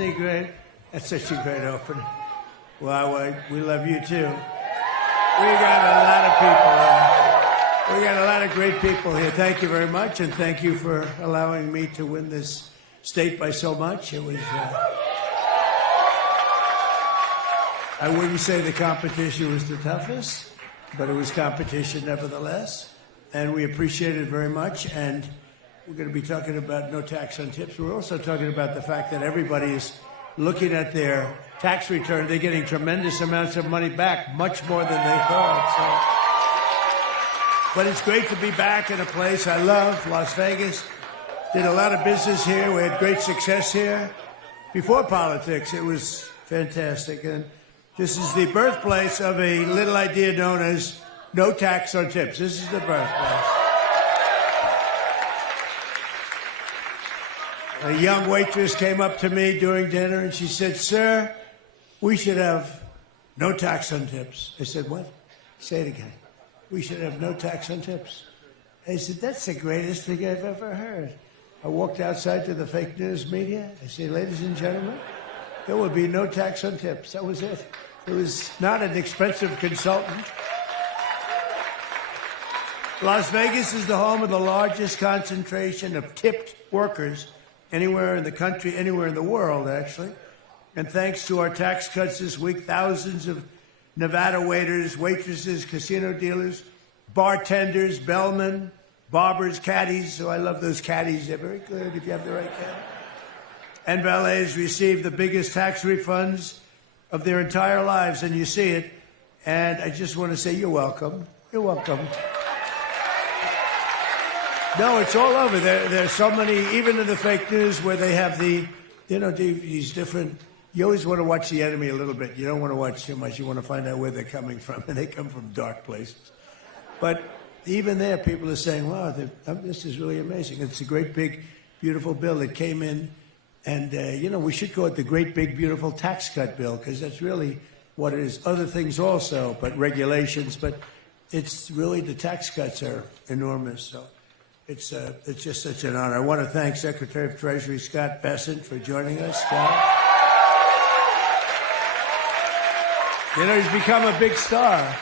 Isn't he great? That's such a great opening. Well, we love you too. We got a lot of people here. We got a lot of great people here. Thank you very much, and thank you for allowing me to win this state by so much. It was, I wouldn't say the competition was the toughest, but it was competition nevertheless, and we appreciate it very much. And we're going to be talking about no tax on tips. We're also talking about the fact that everybody is looking at their tax return. They're getting tremendous amounts of money back, much more than they thought. But it's great to be back in a place I love, Las Vegas. Did a lot of business here. We had great success here. Before politics, it was fantastic. And this is the birthplace of a little idea known as no tax on tips. This is the birthplace. A young waitress came up to me during dinner and she said, "Sir, we should have no tax on tips." I said, "What?" Say it again. "We should have no tax on tips." I said, "That's the greatest thing I've ever heard." I walked outside to the fake news media. I said, "Ladies and gentlemen, there will be no tax on tips." That was it. It was not an expensive consultant. Las Vegas is the home of the largest concentration of tipped workers anywhere in the country, anywhere in the world, actually. And thanks to our tax cuts this week, thousands of Nevada waiters, waitresses, casino dealers, bartenders, bellmen, barbers, caddies. So I love those caddies. They're very good if you have the right caddy. And valets receive the biggest tax refunds of their entire lives, and you see it. And I just want to say you're welcome. You're welcome. No, it's all over. There's so many, even in the fake news, where they have these different. You always want to watch the enemy a little bit. You don't want to watch too much. You want to find out where they're coming from, and they come from dark places. But even there, people are saying, "Wow, this is really amazing." It's a great, big, beautiful bill. It came in, and we should call it the Great Big Beautiful Tax Cut Bill, because that's really what it is. Other things also, but regulations. But it's really, the tax cuts are enormous. So. It's just such an honor. I want to thank Secretary of Treasury Scott Bessent for joining us. Scott. He's become a big star.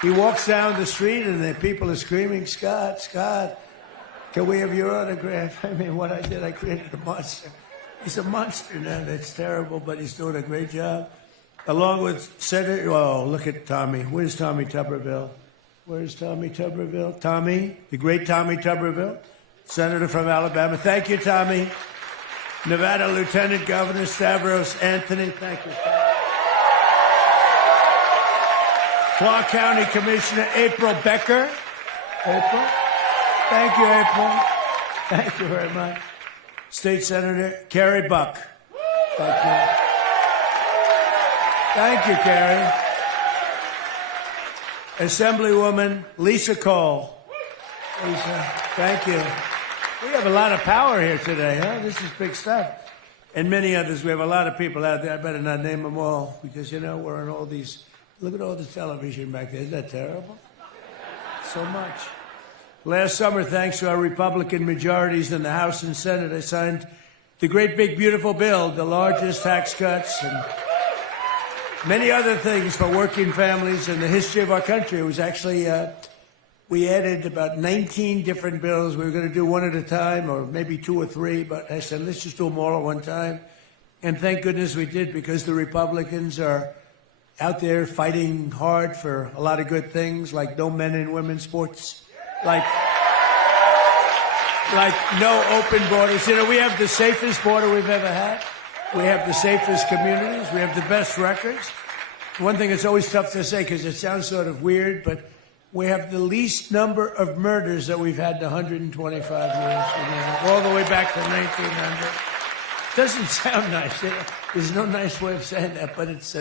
He walks down the street and the people are screaming, "Scott, Scott, can we have your autograph?" I mean, what I did, I created a monster. He's a monster now. That's terrible, but he's doing a great job. Along with Senator, look at Tommy. Where's Tommy Tuberville? Where's Tommy Tuberville? Tommy, the great Tommy Tuberville, Senator from Alabama. Thank you, Tommy. Nevada Lieutenant Governor Stavros Anthony. Thank you, Stavros. Clark County Commissioner April Becker. April. Thank you, April. Thank you very much. State Senator Kerry Buck. Thank you. Thank you, Kerry. Assemblywoman Lisa Cole. Lisa, thank you. We have a lot of power here today, huh? This is big stuff. And many others. We have a lot of people out there. I better not name them all because, we're on all these. Look at all the television back there. Isn't that terrible? So much. Last summer, thanks to our Republican majorities in the House and Senate, I signed the Great Big Beautiful Bill, the largest tax cuts and many other things for working families in the history of our country. It was actually, we added about 19 different bills. We were going to do one at a time or maybe two or three, but I said, let's just do them all at one time. And thank goodness we did, because the Republicans are out there fighting hard for a lot of good things, like no men and women's sports, like no open borders. We have the safest border we've ever had. We have the safest communities. We have the best records. One thing that's always tough to say because it sounds sort of weird, but we have the least number of murders that we've had in 125 years, all the way back to 1900. Doesn't sound nice. There's no nice way of saying that, but it's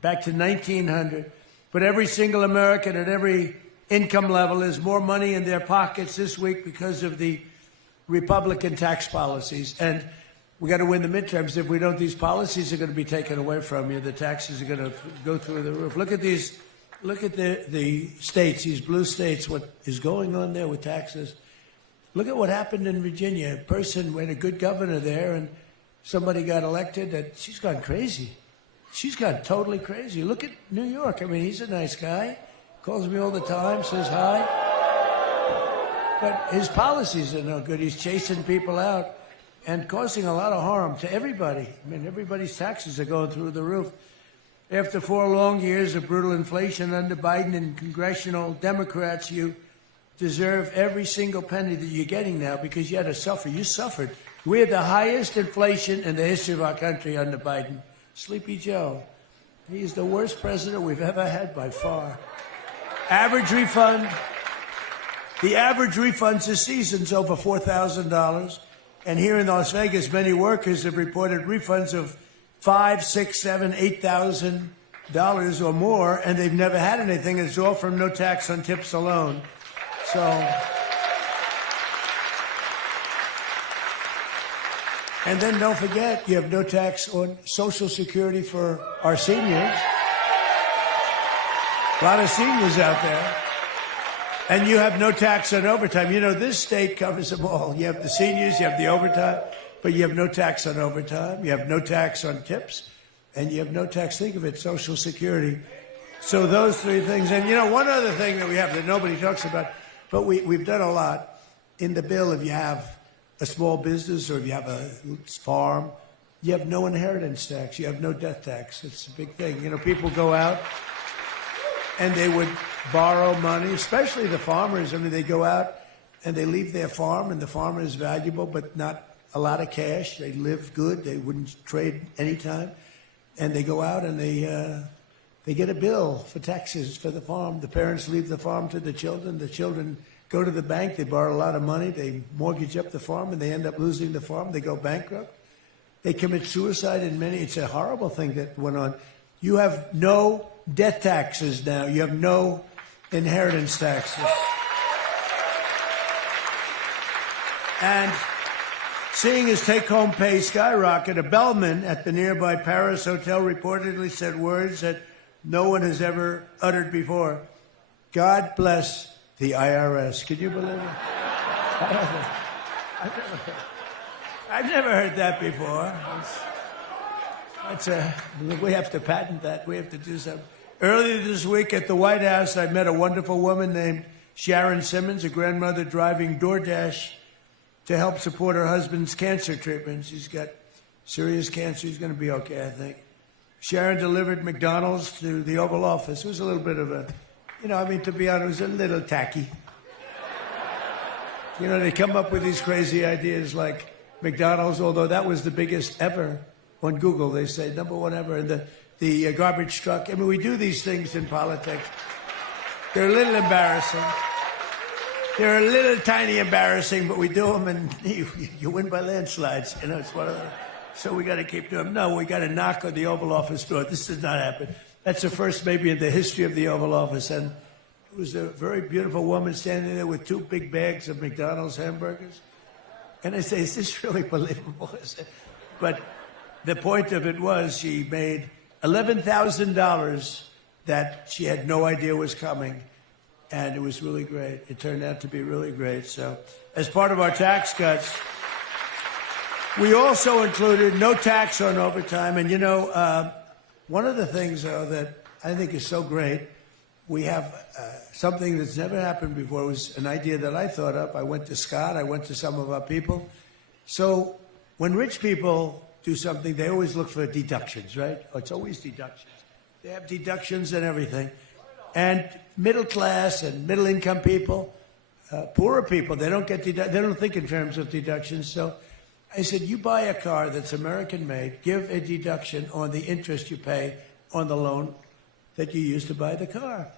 back to 1900. But every single American at every income level has more money in their pockets this week because of the Republican tax policies. And we got to win the midterms. If we don't, these policies are going to be taken away from you. The taxes are going to go through the roof. Look at these. Look at the states, these blue states, what is going on there with taxes. Look at what happened in Virginia. We had a good governor there, and somebody got elected that she's gone crazy. She's gone totally crazy. Look at New York. I mean, he's a nice guy. Calls me all the time, says hi. But his policies are no good. He's chasing people out and causing a lot of harm to everybody. I mean, everybody's taxes are going through the roof. After 4 long years of brutal inflation under Biden and congressional Democrats, you deserve every single penny that you're getting now because you had to suffer. You suffered. We had the highest inflation in the history of our country under Biden. Sleepy Joe. He's the worst president we've ever had by far. Average refund. The average refunds this season's over $4,000. And here in Las Vegas, many workers have reported refunds of $5,000, $6,000, $7,000, $8,000 or more, and they've never had anything. It's all from no tax on tips alone. So, and then don't forget, you have no tax on Social Security for our seniors. A lot of seniors out there. And you have no tax on overtime. You know, this state covers them all. You have the seniors, you have the overtime, but you have no tax on overtime. You have no tax on tips, and you have no tax, think of it, Social Security. So those 3 things. And, you know, one other thing that we have that nobody talks about, but we've done a lot in the bill. If you have a small business or if you have a farm, you have no inheritance tax. You have no death tax. It's a big thing. You know, people go out and they would borrow money, especially the farmers. I mean, they go out and they leave their farm, and the farm is valuable, but not a lot of cash. They live good. They wouldn't trade anytime. And they go out and they get a bill for taxes for the farm. The parents leave the farm to the children. The children go to the bank. They borrow a lot of money. They mortgage up the farm, and they end up losing the farm. They go bankrupt. They commit suicide in many. It's a horrible thing that went on. You have no death taxes now. You have no inheritance taxes. And seeing his take-home pay skyrocket, a bellman at the nearby Paris hotel reportedly said words that no one has ever uttered before. God bless the IRS. Can you believe it? I've never heard that before. We have to patent that. We have to do something. Earlier this week at the White House, I met a wonderful woman named Sharon Simmons, a grandmother driving DoorDash to help support her husband's cancer treatment. She's got serious cancer. He's going to be okay, I think. Sharon delivered McDonald's to the Oval Office. It was a little bit of a, to be honest, it was a little tacky. They come up with these crazy ideas like McDonald's, although that was the biggest ever on Google. They say #1 ever. And the garbage truck. I mean, we do these things in politics. They're a little embarrassing. They're a little tiny embarrassing, but we do them, and you win by landslides. It's one of the. So we got to keep doing them. No, we got to knock on the Oval Office door. This does not happen. That's the first maybe in the history of the Oval Office. And it was a very beautiful woman standing there with 2 big bags of McDonald's hamburgers. And I say, is this really believable? But the point of it was she made $11,000 that she had no idea was coming. And it was really great. It turned out to be really great. So as part of our tax cuts, we also included no tax on overtime. And, one of the things, though, that I think is so great, we have something that's never happened before. It was an idea that I thought up. I went to Scott. I went to some of our people. So when rich people do something, they always look for deductions, right? It's always deductions. They have deductions and everything. And middle class and middle income people, poorer people, they don't get they don't think in terms of deductions. So I said, you buy a car that's American made, give a deduction on the interest you pay on the loan that you used to buy the car.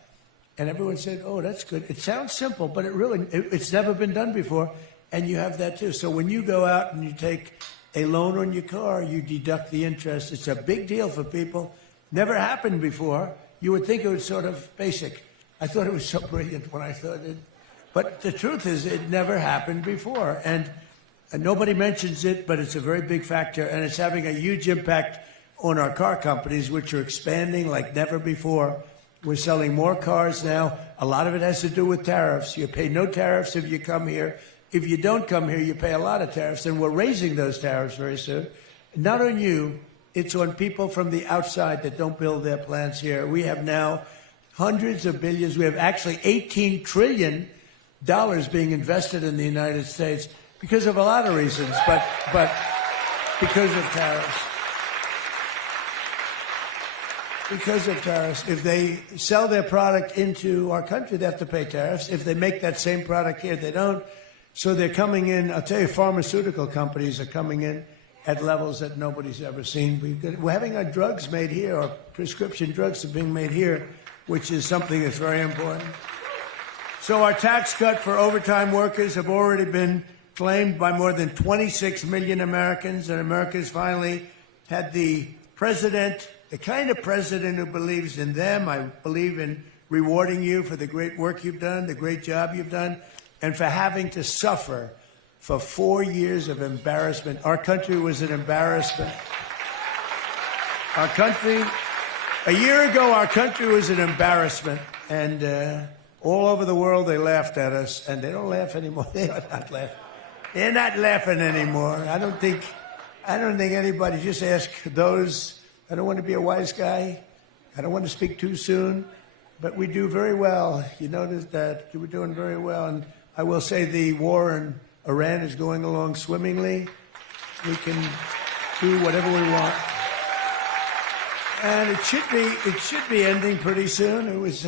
And everyone said, oh, that's good. It sounds simple, but it's never been done before. And you have that too. So when you go out and you take a loan on your car, you deduct the interest. It's a big deal for people. Never happened before. You would think it was sort of basic. I thought it was so brilliant when I thought it. But the truth is, it never happened before. And nobody mentions it, but it's a very big factor. And it's having a huge impact on our car companies, which are expanding like never before. We're selling more cars now. A lot of it has to do with tariffs. You pay no tariffs if you come here. If you don't come here, you pay a lot of tariffs. And we're raising those tariffs very soon. Not on you, it's on people from the outside that don't build their plants here. We have now hundreds of billions. We have actually $18 trillion being invested in the United States because of a lot of reasons, but because of tariffs. Because of tariffs. If they sell their product into our country, they have to pay tariffs. If they make that same product here, they don't. So they're coming in. I'll tell you, pharmaceutical companies are coming in at levels that nobody's ever seen. We're having our drugs made here, our prescription drugs are being made here, which is something that's very important. So our tax cut for overtime workers have already been claimed by more than 26 million Americans, and Americans finally had the president, the kind of president who believes in them. I believe in rewarding you for the great work you've done, the great job you've done, and for having to suffer for 4 years of embarrassment. Our country was an embarrassment. Our country, a year ago, our country was an embarrassment. And all over the world, they laughed at us. And they don't laugh anymore. They are not laughing. They're not laughing anymore. I don't think anybody, just ask those. I don't want to be a wise guy. I don't want to speak too soon. But we do very well. You notice that we're doing very well. And I will say the war in Iran is going along swimmingly. We can do whatever we want. And it should be ending pretty soon. It was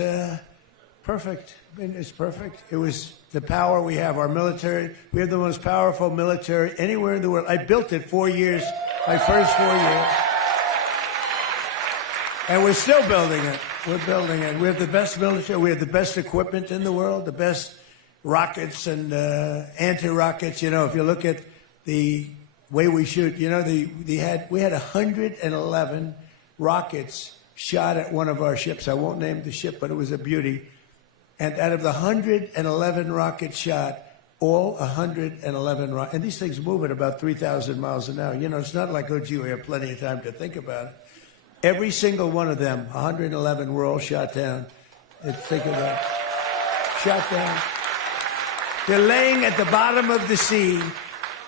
perfect. I mean, it's perfect. It was the power we have, our military. We have the most powerful military anywhere in the world. I built it 4 years, my first 4 years. And we're still building it. We're building it. We have the best military. We have the best equipment in the world, the best rockets and anti-rockets. You know, if you look at the way we shoot, you know, we had 111 rockets shot at one of our ships. I won't name the ship, but it was a beauty. And out of the 111 rockets shot, all 111 rockets, and these things move at about 3,000 miles an hour. You know, it's not like, oh, gee, we have plenty of time to think about it. Every single one of them, 111, were all shot down. Think of that. Shot down. They're laying at the bottom of the sea.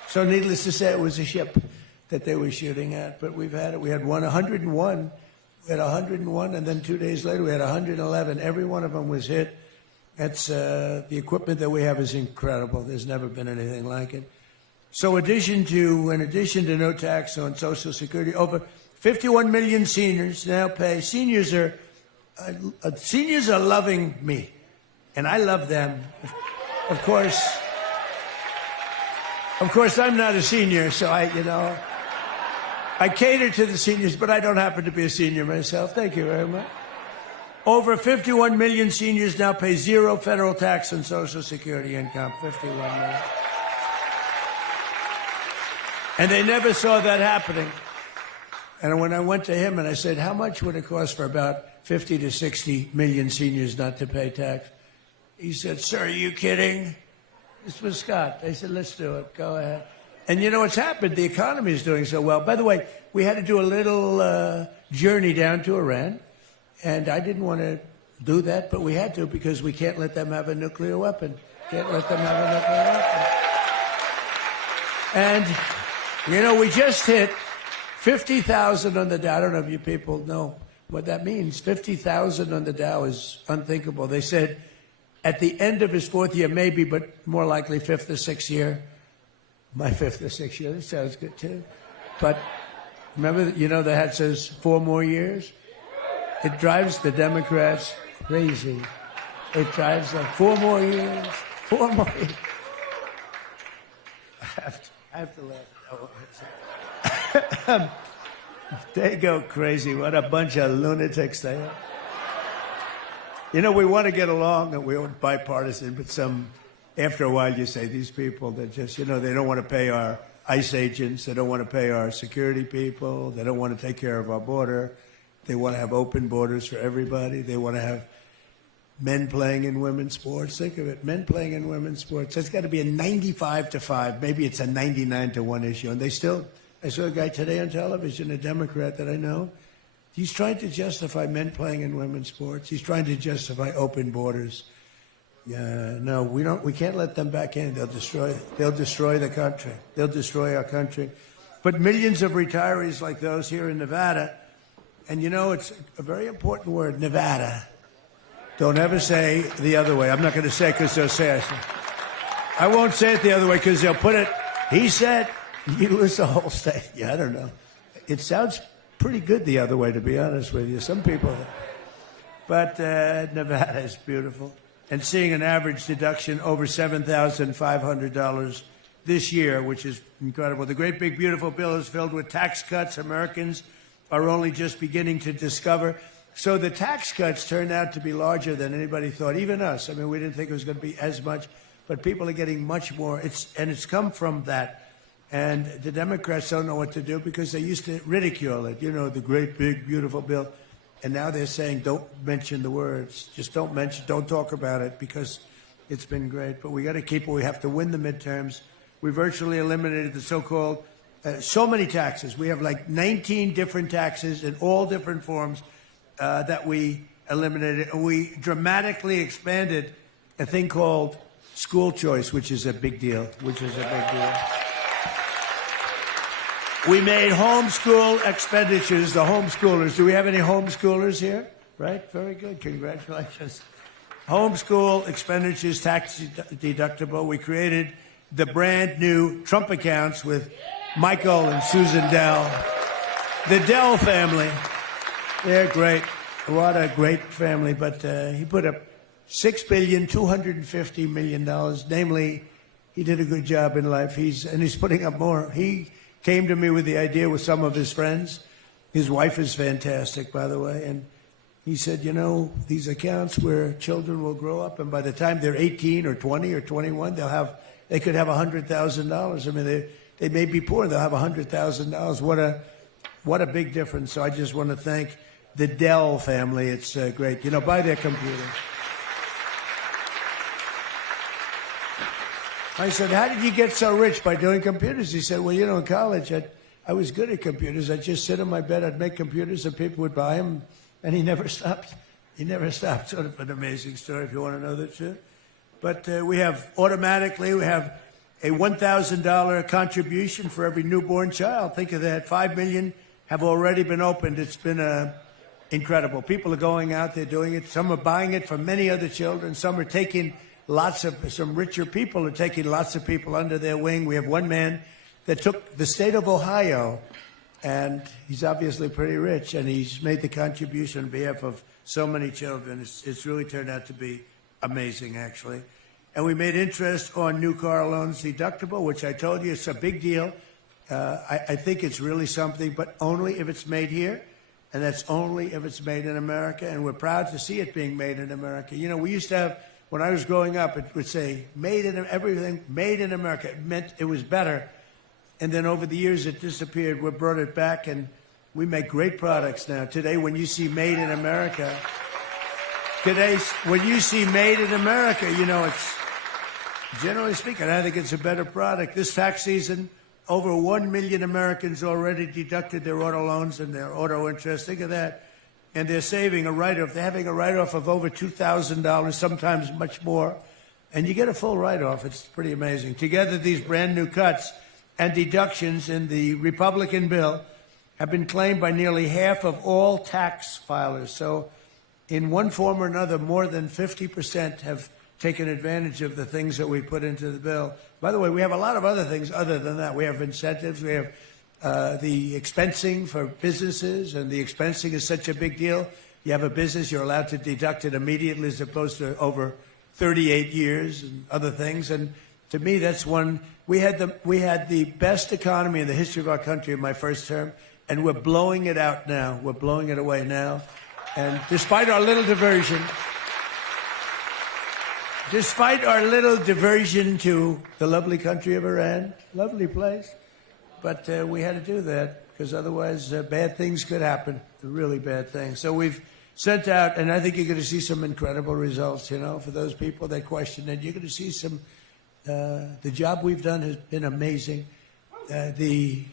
So needless to say, it was a ship that they were shooting at. But we've had it. We had 101. We had 101, and then 2 days later, we had 111. Every one of them was hit. That's the equipment that we have is incredible. There's never been anything like it. So in addition to no tax on Social Security, over 51 million seniors now pay. Seniors are loving me, and I love them. Of course, I'm not a senior, so I cater to the seniors, but I don't happen to be a senior myself. Thank you very much. Over 51 million seniors now pay zero federal tax on Social Security income. 51 million. And they never saw that happening. And when I went to him and I said, how much would it cost for about 50 to 60 million seniors not to pay tax? He said, sir, are you kidding? This was Scott. They said, let's do it. Go ahead. And you know what's happened? The economy is doing so well. By the way, we had to do a little journey down to Iran. And I didn't want to do that, but we had to because we can't let them have a nuclear weapon. Can't let them have a nuclear weapon. And, you know, we just hit 50,000 on the Dow. I don't know if you people know what that means. 50,000 on the Dow is unthinkable. They said at the end of his fourth year, maybe, but more likely fifth or sixth year. My fifth or sixth year, that sounds good too. But remember, you know, the hat says 4 more years? It drives the Democrats crazy. It drives them 4 more years, 4 more years. I have to laugh. They go crazy. What a bunch of lunatics they are. You know, we want to get along and we're bipartisan, but after a while you say these people, they're just, you know, they don't want to pay our ICE agents. They don't want to pay our security people. They don't want to take care of our border. They want to have open borders for everybody. They want to have men playing in women's sports. Think of it, men playing in women's sports. It's got to be a 95-5. Maybe it's a 99-1 issue. And I saw a guy today on television, a Democrat that I know. He's trying to justify men playing in women's sports. He's trying to justify open borders. No, we can't let them back in. They'll destroy the country. They'll destroy our country. but millions of retirees like those here in Nevada. And you know, it's a very important word, Nevada. Don't ever say the other way. I'm not going to say it because they'll say I won't say it the other way because they'll put it, he said, you lose the whole state. Yeah, I don't know. It sounds pretty good the other way, to be honest with you. Some people, but Nevada is beautiful. And seeing an average deduction over $7,500 this year, which is incredible. The great big beautiful bill is filled with tax cuts Americans are only just beginning to discover. So the tax cuts turned out to be larger than anybody thought, even us. I mean, we didn't think it was going to be as much, but people are getting much more. It's come from that. And the Democrats don't know what to do because they used to ridicule it, you know, the great, big, beautiful bill. And now they're saying, don't mention the words. Just don't talk about it because it's been great. But we got to keep it. We have to win the midterms. We virtually eliminated the so-called, so many taxes. We have like 19 different taxes in all different forms that we eliminated. And we dramatically expanded a thing called school choice, which is a big deal, We made homeschool expenditures, the homeschoolers. Do we have any homeschoolers here? Right? Very good. Congratulations. Homeschool expenditures tax deductible. We created the brand new Trump accounts with Michael and Susan Dell. The Dell family. They're great. What a great family. But he put up $6.25 billion. Namely, he did a good job in life. He's putting up more. He came to me with the idea with some of his friends. His wife is fantastic, by the way. And he said, you know, these accounts where children will grow up, and by the time they're 18 or 20 or 21, they could have $100,000. I mean, they may be poor, they'll have $100,000. What a big difference. So I just want to thank the Dell family. It's great. You know, buy their computer. I said, how did you get so rich by doing computers? He said, well, you know, in college, I was good at computers. I'd just sit on my bed, I'd make computers, and people would buy them, and he never stopped. Sort of an amazing story, if you want to know the truth. But we have a $1,000 contribution for every newborn child. Think of that. 5 million have already been opened. It's been incredible. People are going out there doing it. Some are buying it for many other children. Some are taking some richer people are taking lots of people under their wing. We have one man that took the state of Ohio, and he's obviously pretty rich, and he's made the contribution on behalf of so many children. It's really turned out to be amazing, actually. And we made interest on new car loans deductible, which I told you it's a big deal. I think it's really something, but only if it's made here, and that's only if it's made in America, and we're proud to see it being made in America. You know, we used to have, when I was growing up, it would say, everything made in America. It meant it was better. And then over the years, it disappeared. We brought it back, and we make great products now. Today, when you see made in America, you know, it's, generally speaking, I think it's a better product. This tax season, over 1 million Americans already deducted their auto loans and their auto interest. Think of that. And they're saving a write-off. They're having a write-off of over $2,000, sometimes much more. And you get a full write-off. It's pretty amazing. Together, these brand new cuts and deductions in the Republican bill have been claimed by nearly half of all tax filers. So in one form or another, more than 50% have taken advantage of the things that we put into the bill. By the way, we have a lot of other things other than that. We have incentives. We have the expensing for businesses, and the expensing is such a big deal. You have a business, you're allowed to deduct it immediately as opposed to over 38 years and other things. And to me, that's one. We had the best economy in the history of our country in my first term, and we're blowing it out now. We're blowing it away now. And despite our little diversion to the lovely country of Iran, lovely place, but we had to do that because otherwise bad things could happen, really bad things. So we've sent out, and I think you're going to see some incredible results, you know, for those people that question it. You're going to see some, the job we've done has been amazing. The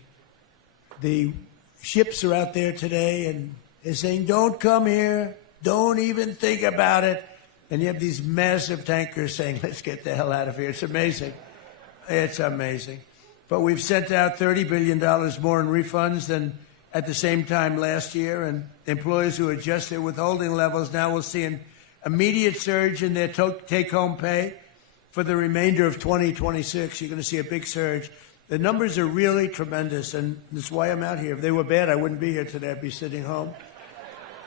ships are out there today, and they're saying, don't come here, don't even think about it. And you have these massive tankers saying, let's get the hell out of here. It's amazing. It's amazing. but we've sent out $30 billion more in refunds than at the same time last year, and employers who adjust their withholding levels now will see an immediate surge in their take-home pay for the remainder of 2026. You're going to see a big surge. The numbers are really tremendous, and that's why I'm out here. If they were bad, I wouldn't be here today. I'd be sitting home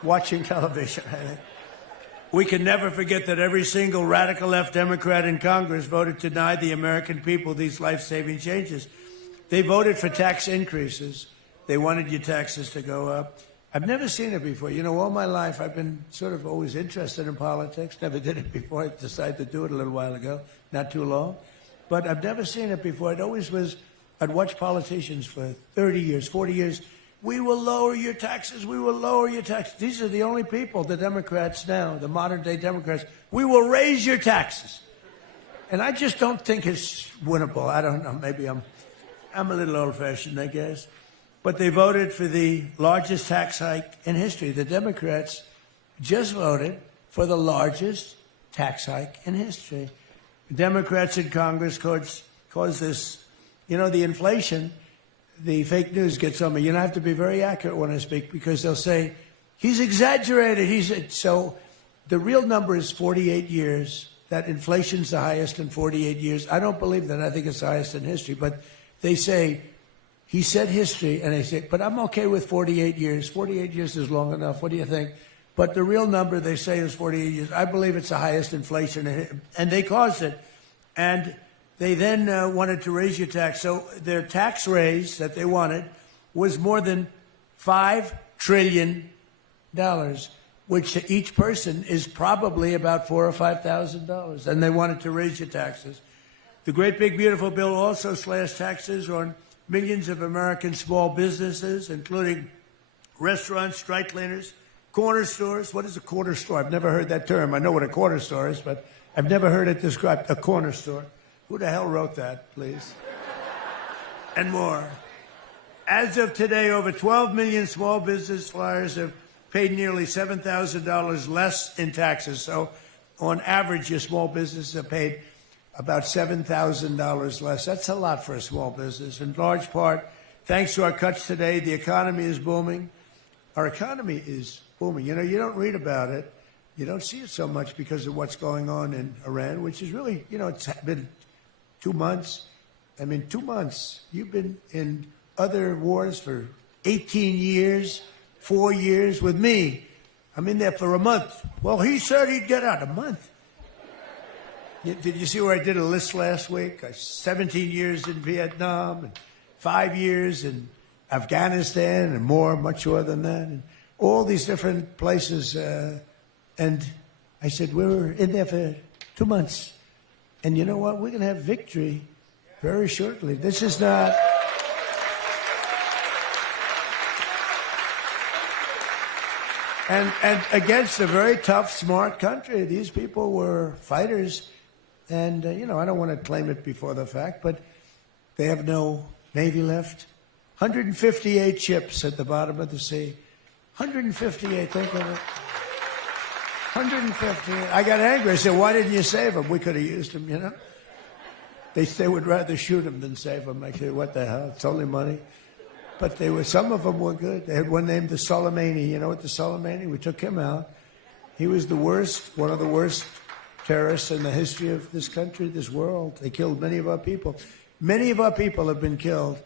watching television, I think. We can never forget that every single radical left Democrat in Congress voted to deny the American people these life-saving changes. They voted for tax increases. They wanted your taxes to go up. I've never seen it before. You know, all my life I've been sort of always interested in politics. Never did it before. I decided to do it a little while ago, not too long. But I've never seen it before. It always was, I'd watch politicians for 30 years, 40 years. We will lower your taxes. We will lower your taxes. These are the only people, the Democrats now, the modern-day Democrats. We will raise your taxes. And I just don't think it's winnable. I don't know. Maybe I'm a little old-fashioned, I guess. But they voted for the largest tax hike in history. The Democrats just voted for the largest tax hike in history. Democrats in Congress caused this, you know, the inflation. The fake news gets on me. You know, I have to be very accurate when I speak because they'll say, he's exaggerated. So the real number is 48 years. That inflation's the highest in 48 years. I don't believe that. I think it's the highest in history. But they say, he said history, and they say, but I'm okay with 48 years. 48 years is long enough. What do you think? But the real number they say is 48 years. I believe it's the highest inflation, and they caused it. And they then wanted to raise your tax. So their tax raise that they wanted was more than $5 trillion, which each person is probably about $4,000 or $5,000. And they wanted to raise your taxes. The great big beautiful bill also slashed taxes on millions of American small businesses, including restaurants, dry cleaners, corner stores. What is a corner store? I've never heard that term. I know what a corner store is, but I've never heard it described. A corner store. Who the hell wrote that, please? And more. As of today, over 12 million small business flyers have paid nearly $7,000 less in taxes. So on average, your small businesses have paid about $7,000 less. That's a lot for a small business. In large part, thanks to our cuts today, the economy is booming. Our economy is booming. You know, you don't read about it. You don't see it so much because of what's going on in Iran, which is really, you know, it's been 2 months. I mean, 2 months. You've been in other wars for 18 years, 4 years with me. I'm in there for a month. Well, he said he'd get out a month. Did you see where I did a list last week? 17 years in Vietnam, and 5 years in Afghanistan, and more, much more than that, and all these different places. And I said, we were in there for 2 months. And you know what? We're going to have victory very shortly. This is not... And against a very tough, smart country. These people were fighters. And, you know, I don't want to claim it before the fact, but they have no Navy left. 158 ships at the bottom of the sea. 158, think of it. 158. I got angry. I said, why didn't you save them? We could have used them, you know. They would rather shoot them than save them. I said, what the hell? It's only money. But some of them were good. They had one named the Soleimani. You know what the Soleimani? We took him out. He was the worst, one of the worst terrorists in the history of this country, this world. They killed many of our people. Many of our people have been killed.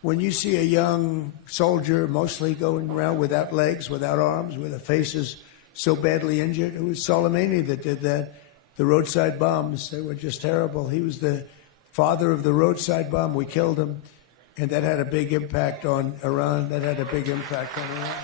When you see a young soldier mostly going around without legs, without arms, with their faces so badly injured, it was Soleimani that did that. The roadside bombs, they were just terrible. He was the father of the roadside bomb. We killed him. And that had a big impact on Iran. That had a big impact on Iran.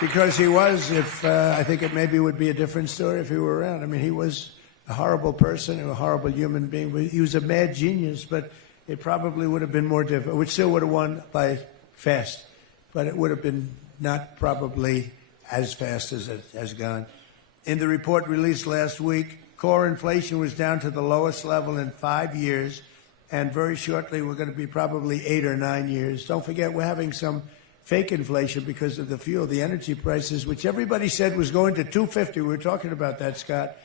Because he was, I think it maybe would be a different story if he were around. I mean, he was a horrible person, a horrible human being. He was a mad genius, but it probably would have been more difficult. We still would have won by fast, but it would have been not probably as fast as it has gone. In the report released last week, core inflation was down to the lowest level in 5 years, and very shortly we're going to be probably 8 or 9 years. Don't forget, we're having some fake inflation because of the fuel, the energy prices, which everybody said was going to $250. We were talking about that, Scott.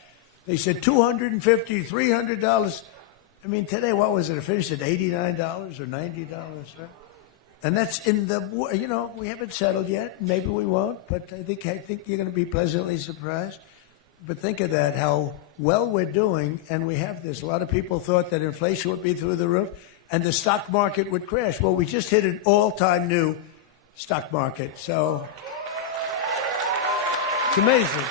They said $250, $300. I mean, today, what was it? It finished at $89 or $90, right? And that's in the, we haven't settled yet. Maybe we won't, but I think you're going to be pleasantly surprised. But think of that, how well we're doing, and we have this. A lot of people thought that inflation would be through the roof and the stock market would crash. Well, we just hit an all-time new stock market. So it's amazing.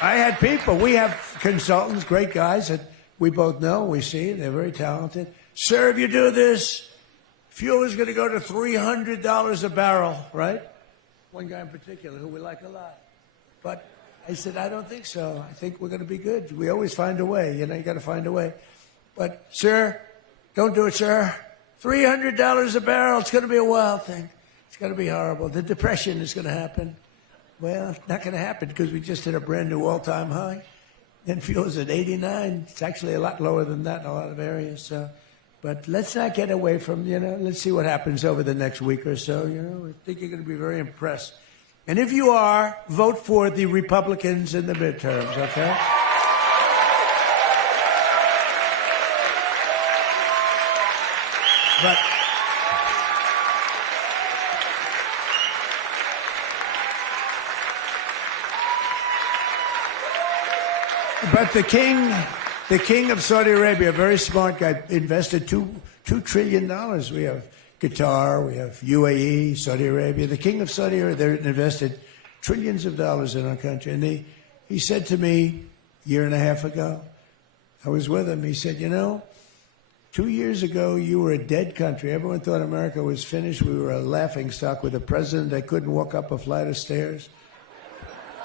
I had people. We have consultants, great guys that we both know, we see. They're very talented. Sir, if you do this, fuel is going to go to $300 a barrel, right? One guy in particular who we like a lot. But I said, I don't think so. I think we're going to be good. We always find a way. You got to find a way. But, sir, don't do it, sir. $300 a barrel. It's going to be a wild thing. It's going to be horrible. The depression is going to happen. Well, it's not going to happen because we just hit a brand new all-time high. And fuel's at 89. It's actually a lot lower than that in a lot of areas. So, but let's not get away from, let's see what happens over the next week or so. I think you're going to be very impressed. And if you are, vote for the Republicans in the midterms, okay? But the king of Saudi Arabia, a very smart guy, invested $2 trillion. We have Qatar, we have UAE, Saudi Arabia. The king of Saudi Arabia, they invested trillions of dollars in our country. And he said to me a year and a half ago, I was with him, he said, 2 years ago, you were a dead country. Everyone thought America was finished. We were a laughingstock with a president that couldn't walk up a flight of stairs.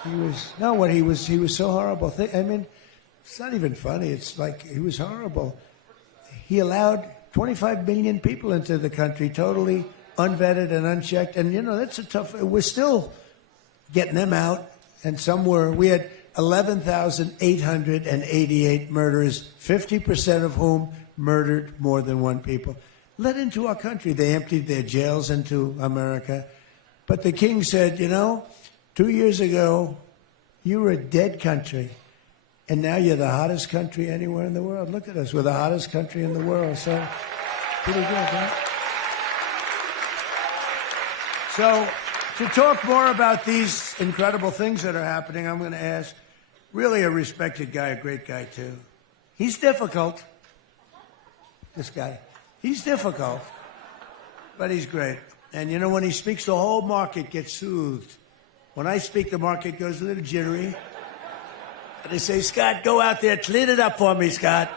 He was so horrible. It's not even funny. It's like he was horrible. He allowed 25 million people into the country, totally unvetted and unchecked. And, that's a tough, we're still getting them out. And we had 11,888 murderers, 50% of whom murdered more than one people. Let into our country. They emptied their jails into America. But the king said, 2 years ago, you were a dead country, and now you're the hottest country anywhere in the world. Look at us. We're the hottest country in the world. So, pretty good, right? So, to talk more about these incredible things that are happening, I'm going to ask really a respected guy, a great guy, too. He's difficult, this guy. He's difficult, but he's great. And, when he speaks, the whole market gets soothed. When I speak, the market goes a little jittery. And they say, Scott, go out there, clean it up for me, Scott.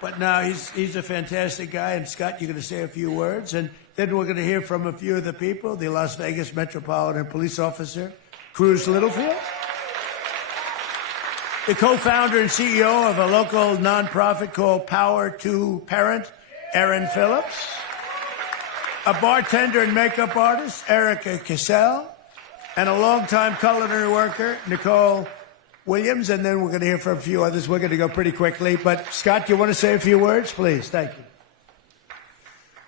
But no, he's a fantastic guy. And, Scott, you're going to say a few words. And then we're going to hear from a few of the people. The Las Vegas Metropolitan Police Officer, Cruz Littlefield. The co-founder and CEO of a local nonprofit called Power to Parent, Erin Phillips. A bartender and makeup artist, Erica Cassell. And a longtime culinary worker, Nicole Williams. And then we're going to hear from a few others. We're going to go pretty quickly. But, Scott, you want to say a few words, please? Thank you.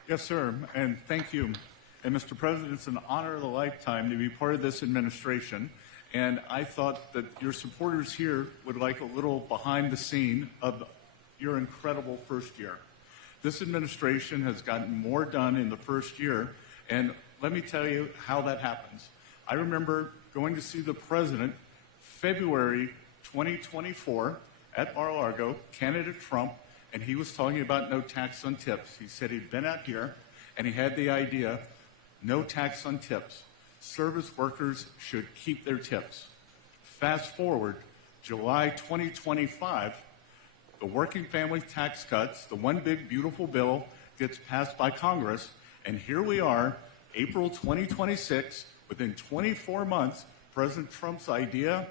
Yes, sir. And thank you. And, Mr. President, it's an honor of a lifetime to be part of this administration. And I thought that your supporters here would like a little behind the scene of your incredible first year. This administration has gotten more done in the first year. And let me tell you how that happens. I remember going to see the president February 2024 at Mar-a-Lago, candidate Trump, and he was talking about no tax on tips. He said he'd been out here and he had the idea, no tax on tips. Service workers should keep their tips. Fast forward, July 2025, the working family tax cuts, the one big beautiful bill gets passed by Congress, and here we are, April 2026, within 24 months, President Trump's idea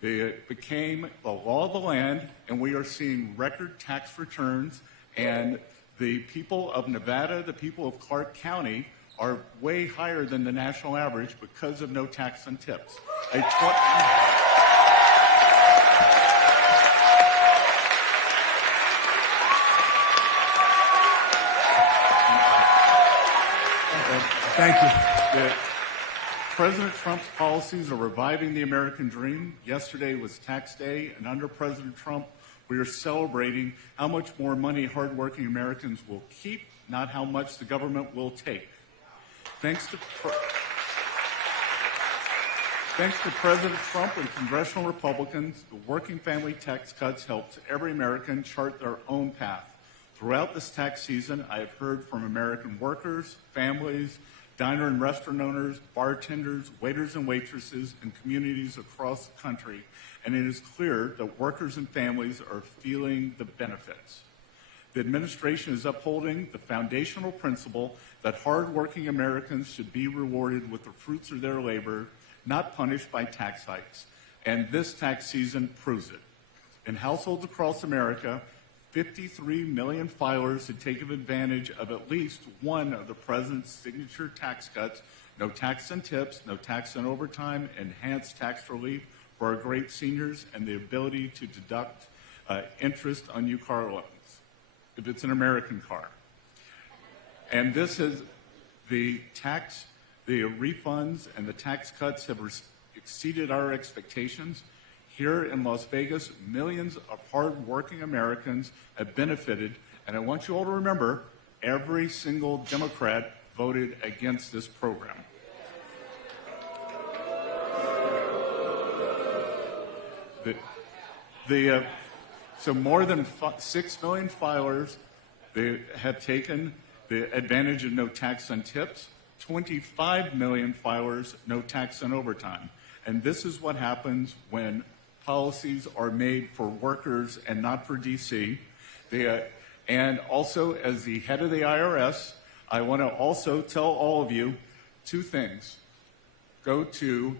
became the law of the land, and we are seeing record tax returns, and the people of Nevada, the people of Clark County, are way higher than the national average because of no tax on tips. Thank you. President Trump's policies are reviving the American dream. Yesterday was tax day, and under President Trump, We are celebrating how much more money hardworking Americans will keep, not how much the government will take. Thanks to President Trump and congressional Republicans, the working family tax cuts helped every American chart their own path. Throughout this tax season, I have heard from American workers, families, diner and restaurant owners, bartenders, waiters and waitresses, and communities across the country, and it is clear that workers and families are feeling the benefits. The administration is upholding the foundational principle that hardworking Americans should be rewarded with the fruits of their labor, not punished by tax hikes. And this tax season proves it. In households across America, 53 million filers had taken advantage of at least one of the president's signature tax cuts: no tax on tips, no tax on overtime, enhanced tax relief for our great seniors, and the ability to deduct interest on new car loans if it's an American car. And this is the refunds and the tax cuts have exceeded our expectations. Here in Las Vegas, millions of hard-working Americans have benefited, and I want you all to remember, every single Democrat voted against this program. So more than 6 million filers they have taken the advantage of no tax on tips, 25 million filers, no tax on overtime. And this is what happens when policies are made for workers and not for D.C. And also, as the head of the IRS, I want to also tell all of you two things. Go to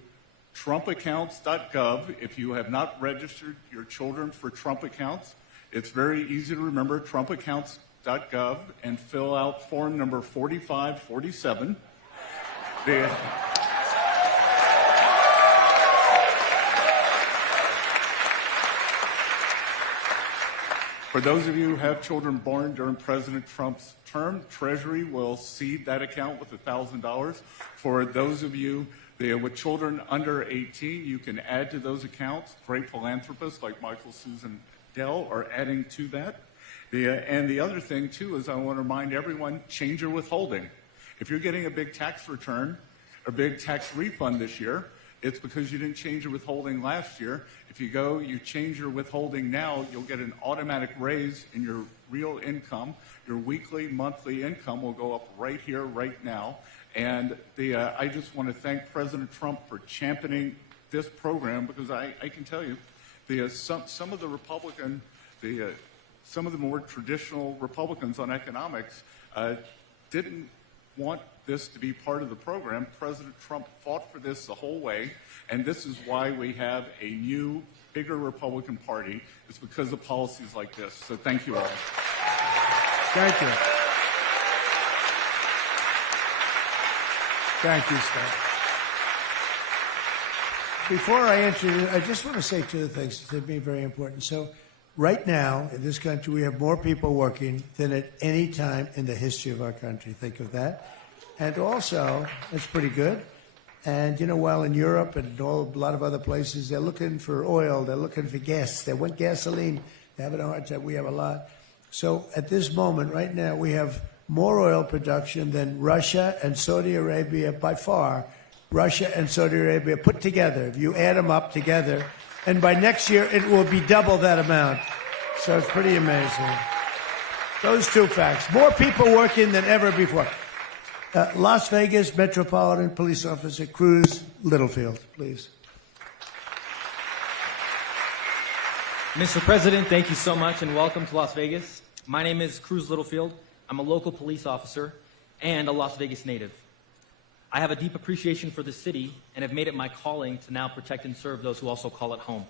trumpaccounts.gov if you have not registered your children for Trump accounts. It's very easy to remember, trumpaccounts.gov, and fill out form number 4547. For those of you who have children born during President Trump's term, Treasury will seed that account with $1,000. For those of you with children under 18, you can add to those accounts. Great philanthropists like Michael, Susan, Dell are adding to that. And the other thing, too, is I want to remind everyone, change your withholding. If you're getting a big tax return, a big tax refund this year, it's because you didn't change your withholding last year. If you change your withholding now, you'll get an automatic raise in your real income. Your weekly, monthly income will go up right here, right now. And I just want to thank President Trump for championing this program, because I can tell you, some of the more traditional Republicans on economics didn't want this to be part of the program. President Trump fought for this the whole way, and this is why we have a new, bigger Republican Party. It's because of policies like this. So thank you all. Thank you. Thank you, Scott. Before I introduce, I just want to say two things that to me very important. So right now, in this country, we have more people working than at any time in the history of our country. Think of that. And also, it's pretty good. And, while in Europe and a lot of other places, they're looking for oil, they're looking for gas, they want gasoline, they're having a hard time. We have a lot. So at this moment, right now, we have more oil production than Russia and Saudi Arabia by far. Russia and Saudi Arabia put together, if you add them up together. And by next year, it will be double that amount. So it's pretty amazing. Those two facts. More people working than ever before. Las Vegas Metropolitan Police Officer Cruz Littlefield, please. Mr. President, thank you so much and welcome to Las Vegas. My name is Cruz Littlefield. I'm a local police officer and a Las Vegas native. I have a deep appreciation for the city and have made it my calling to now protect and serve those who also call it home.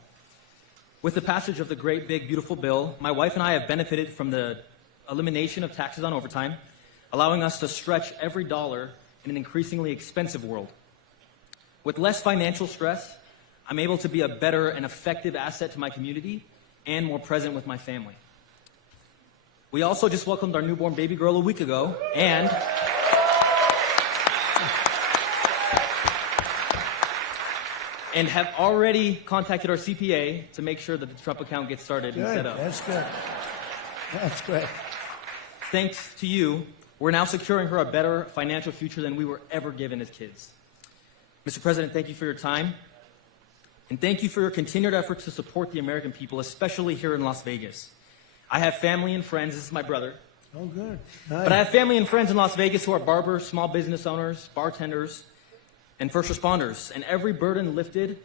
With the passage of the great, big, beautiful bill, my wife and I have benefited from the elimination of taxes on overtime, allowing us to stretch every dollar in an increasingly expensive world. With less financial stress, I'm able to be a better and effective asset to my community and more present with my family. We also just welcomed our newborn baby girl a week ago, and and have already contacted our CPA to make sure that the Trump account gets started and Good. set up. That's good. That's great. Thanks to you, we're now securing her a better financial future than we were ever given as kids. Mr. President, thank you for your time. And thank you for your continued efforts to support the American people, especially here in Las Vegas. I have family and friends. This is my brother. Oh, good. But I have family and friends in Las Vegas who are barbers, small business owners, bartenders, and first responders. And every burden lifted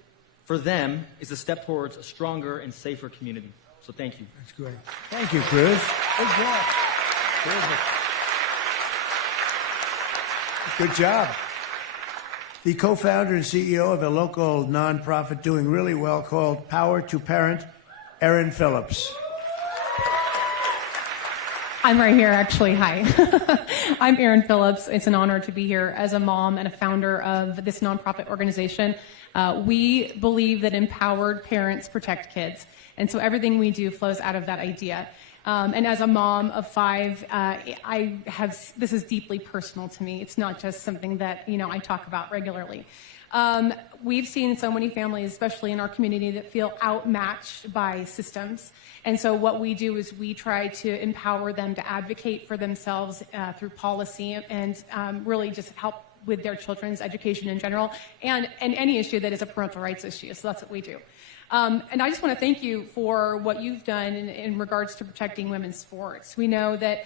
for them is a step towards a stronger and safer community. So thank you. That's great. Thank you, Cruz. Good job. Good job. The co-founder and CEO of a local nonprofit doing really well called Power to Parent, Erin Phillips. I'm right here, actually. Hi. I'm Erin Phillips. It's an honor to be here as a mom and a founder of this nonprofit organization. We believe that empowered parents protect kids. And so everything we do flows out of that idea. And as a mom of 5, this is deeply personal to me. It's not just something that, I talk about regularly. We've seen so many families, especially in our community, that feel outmatched by systems. And so what we do is we try to empower them to advocate for themselves through policy and really just help with their children's education in general and any issue that is a parental rights issue. So that's what we do. And I just want to thank you for what you've done in regards to protecting women's sports. We know that,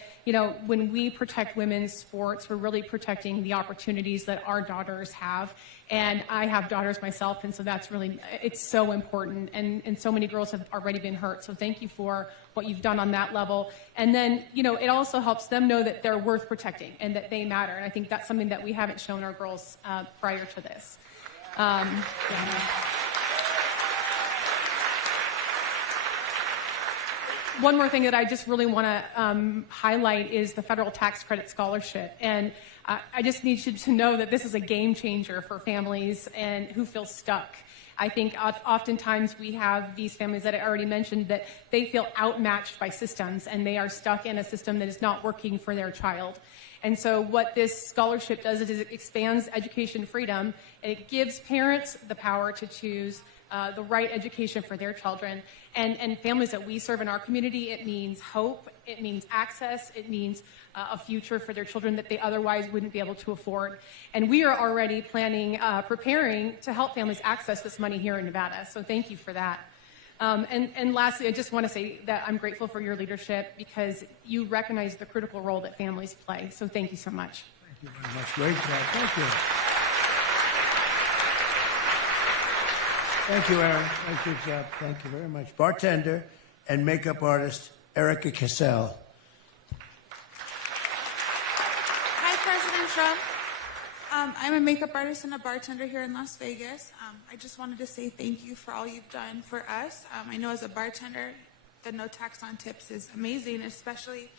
when we protect women's sports, we're really protecting the opportunities that our daughters have. And I have daughters myself, and so it's so important. And so many girls have already been hurt. So thank you for what you've done on that level. And then, it also helps them know that they're worth protecting and that they matter. And I think that's something that we haven't shown our girls prior to this. Yeah. One more thing that I just really want to highlight is the federal tax credit scholarship. And I just need you to know that this is a game changer for families and who feel stuck. I think oftentimes we have these families that I already mentioned that they feel outmatched by systems and they are stuck in a system that is not working for their child. And so what this scholarship does is it expands education freedom and it gives parents the power to choose the right education for their children. And families that we serve in our community, it means hope, it means access, it means a future for their children that they otherwise wouldn't be able to afford. And we are already preparing to help families access this money here in Nevada. So thank you for that. And lastly, I just want to say that I'm grateful for your leadership because you recognize the critical role that families play. So thank you so much. Thank you very much. Great job. Thank you. Thank you, Erin. Good job. Thank you very much. Bartender and makeup artist, Erica Cassell. Hi, President Trump. I'm a makeup artist and a bartender here in Las Vegas. I just wanted to say thank you for all you've done for us. I know as a bartender, the no tax on tips is amazing, especially,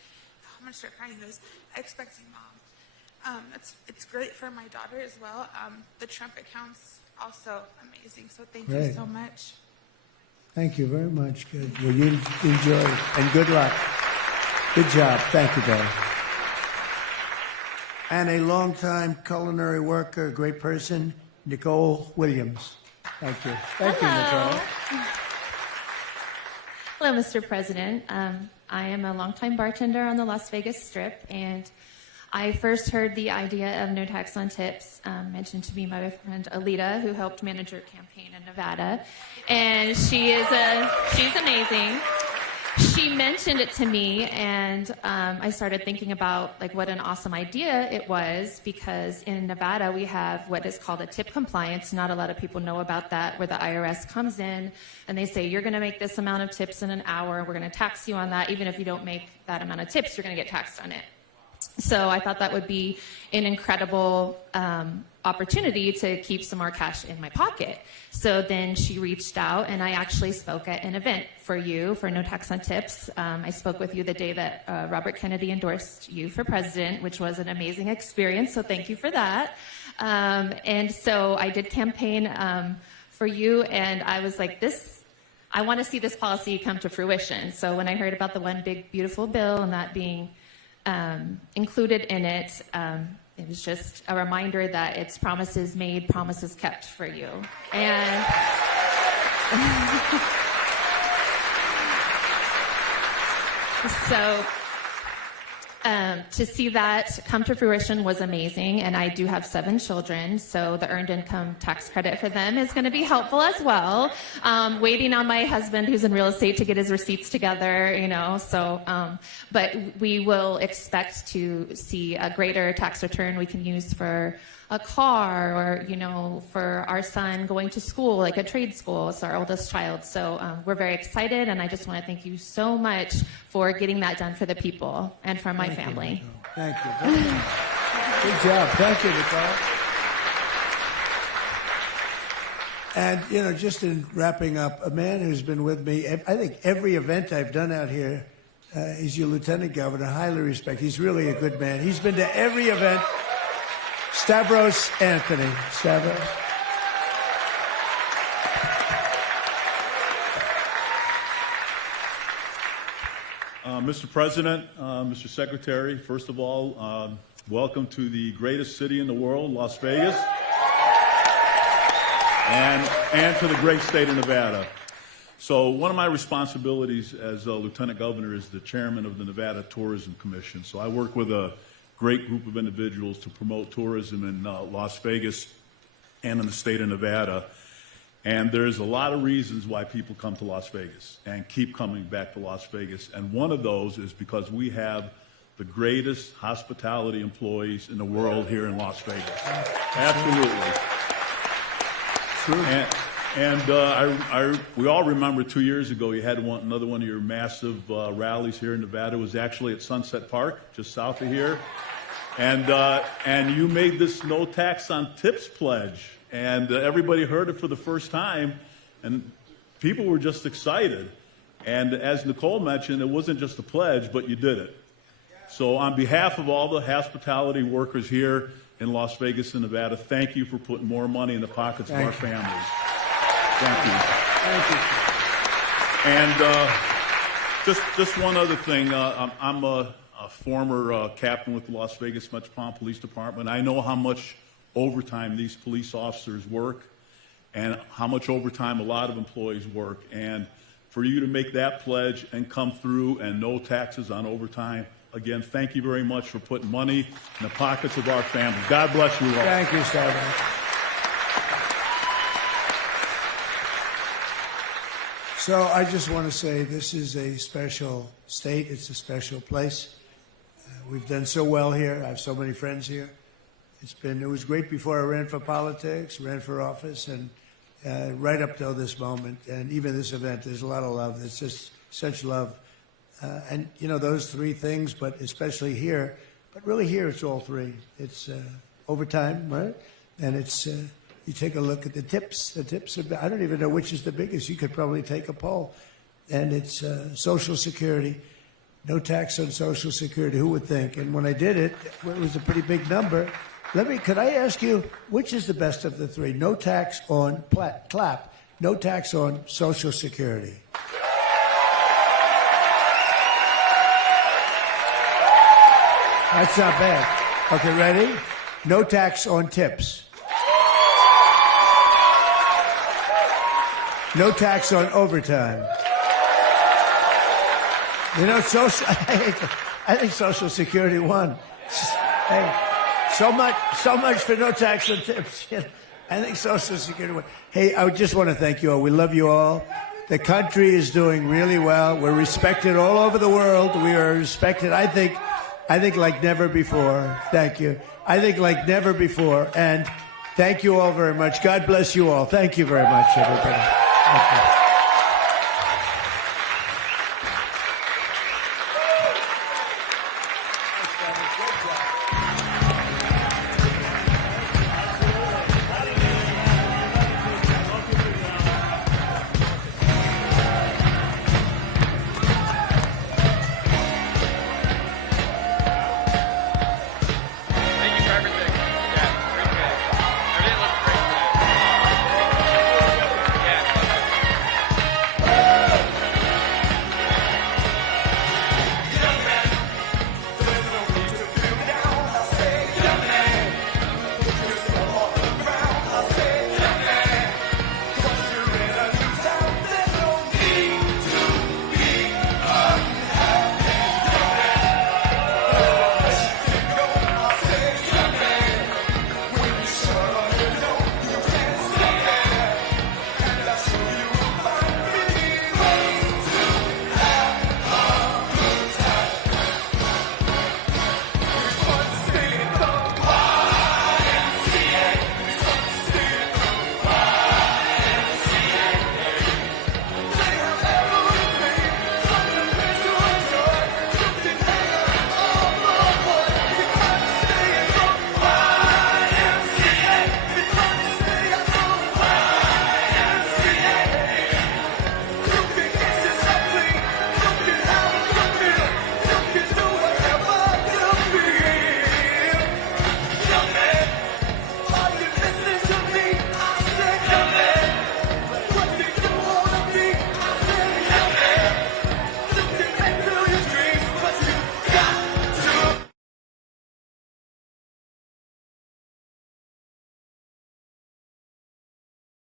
I'm going to start crying this, expecting mom. It's great for my daughter as well. The Trump account's also amazing, so thank you so much. Thank you very much. Good. Well, you enjoy it, and good luck. Good job. Thank you, Dad. And a longtime culinary worker, a great person, Nicole Williams. Thank you. Thank you, Nicole. Hello, Mr. President. I am a longtime bartender on the Las Vegas Strip, and I first heard the idea of no tax on tips mentioned to me by my friend Alita, who helped manage your campaign in Nevada. And she's amazing. She mentioned it to me, and I started thinking about what an awesome idea it was, because in Nevada we have what is called a tip compliance. Not a lot of people know about that, where the IRS comes in and they say, you're going to make this amount of tips in an hour, we're going to tax you on that. Even if you don't make that amount of tips, you're going to get taxed on it. So I thought that would be an incredible opportunity to keep some more cash in my pocket. So then she reached out, and I actually spoke at an event for you for No Tax on Tips. I spoke with you the day that Robert Kennedy endorsed you for president, which was an amazing experience. So thank you for that. And so I did campaign for you, and I was like, I want to see this policy come to fruition. So when I heard about the one big beautiful bill and that being included in it, it was just a reminder that it's promises made, promises kept for you. And so to see that come to fruition was amazing. And I do have 7 children, so the earned income tax credit for them is going to be helpful as well. Waiting on my husband, who's in real estate, to get his receipts together, so, but we will expect to see a greater tax return we can use for a car, or, for our son going to school, like a trade school. It's our oldest child. So we're very excited, and I just want to thank you so much for getting that done for the people and for my family. Thank you. Good job. Thank you, Nicole. And, just in wrapping up, a man who's been with me, I think every event I've done out here, is your lieutenant governor. Highly respect. He's really a good man. He's been to every event. Stavros Anthony. Stavros. Mr. President, Mr. Secretary, first of all, welcome to the greatest city in the world, Las Vegas, and to the great state of Nevada. So one of my responsibilities as a lieutenant governor is the chairman of the Nevada Tourism Commission. So I work with a great group of individuals to promote tourism in Las Vegas and in the state of Nevada. And there's a lot of reasons why people come to Las Vegas and keep coming back to Las Vegas. And one of those is because we have the greatest hospitality employees in the world here in Las Vegas. Absolutely. True. We all remember 2 years ago you had another one of your massive rallies here in Nevada. It was actually at Sunset Park, just south of here. And you made this no tax on tips pledge. And everybody heard it for the first time, and people were just excited. And as Nicole mentioned, it wasn't just a pledge, but you did it. So on behalf of all the hospitality workers here in Las Vegas and Nevada, thank you for putting more money in the pockets of our families. Thank you. And just one other thing. I'm a former captain with the Las Vegas Metropolitan Police Department. I know how much overtime these police officers work and how much overtime a lot of employees work. And for you to make that pledge and come through and no taxes on overtime, again, thank you very much for putting money in the pockets of our families. God bless you all. Thank you, Stavros. So I just want to say this is a special state. It's a special place. We've done so well here. I have so many friends here. It was great before I ran for politics, ran for office, and right up till this moment, and even this event, there's a lot of love. It's just such love. And, those 3 things, but especially here, but really here it's all 3. It's overtime, right? And it's, you take a look at the tips. The tips are, I don't even know which is the biggest. You could probably take a poll. And it's Social Security. No tax on Social Security. Who would think? And when I did it, it was a pretty big number. Could I ask you, which is the best of the 3? No tax on, clap, no tax on Social Security. That's not bad. Okay, ready? No tax on tips. No tax on overtime. I think Social Security won. Hey. So much for no tax on tips. I think Social Security won. Hey, I just want to thank you all. We love you all. The country is doing really well. We're respected all over the world. We are respected, I think like never before. Thank you. I think like never before. And thank you all very much. God bless you all. Thank you very much, everybody. Thank you.